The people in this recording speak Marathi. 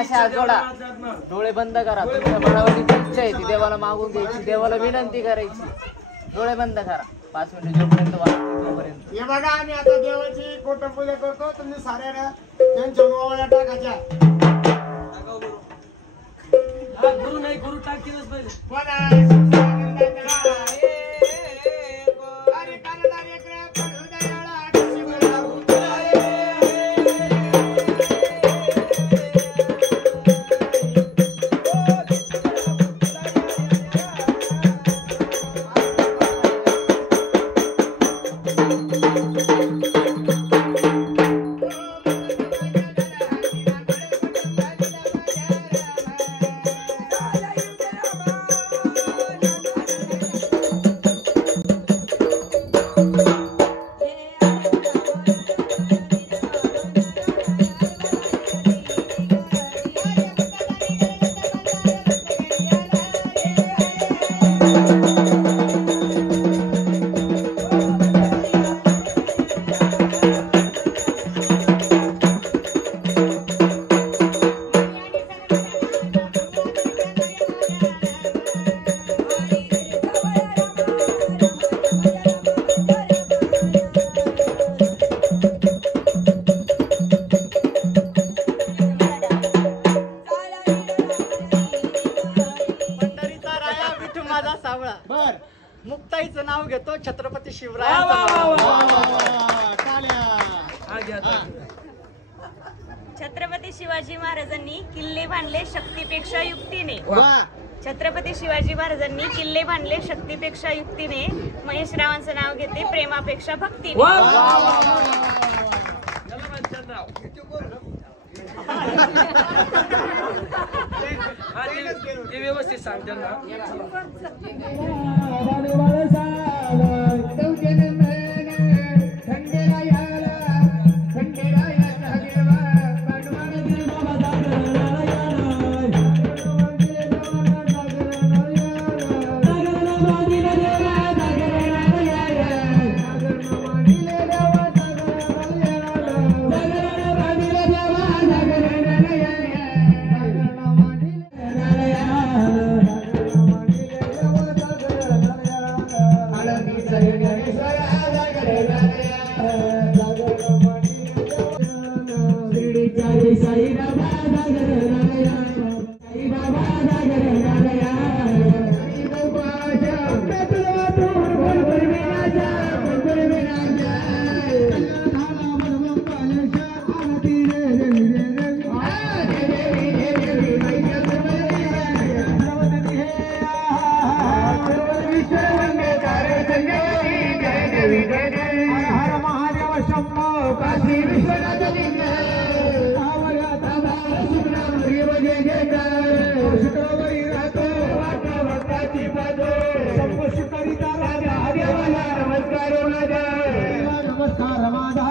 आशा जोडा, डोळे बंद करा. तुमच्या मनावरची इच्छा आहे ती देवाला मागून घ्यायची, देवाला विनंती करायची. डोळे बंद करा 5 मिनिट जोपर्यंत वाटपर्यंत. हे बघा आम्ही आता देवाची कोटपूजा करतो. तुम्ही साऱ्या त्यांच्या ओवाळ्या टाकायच्या. गुरु नाही, गुरु टाकीलच पाहिजे. मुक्ताईचं नाव घेतो, छत्रपती शिवराय. छत्रपती शिवाजी महाराजांनी किल्ले बांधले शक्तीपेक्षा युक्तीने. छत्रपती शिवाजी महाराजांनी किल्ले बांधले शक्तीपेक्षा युक्तीने. महेश रावांचं नाव घेते प्रेमापेक्षा भक्तीने. व्यवस्थित सांगते ना. नमस्कार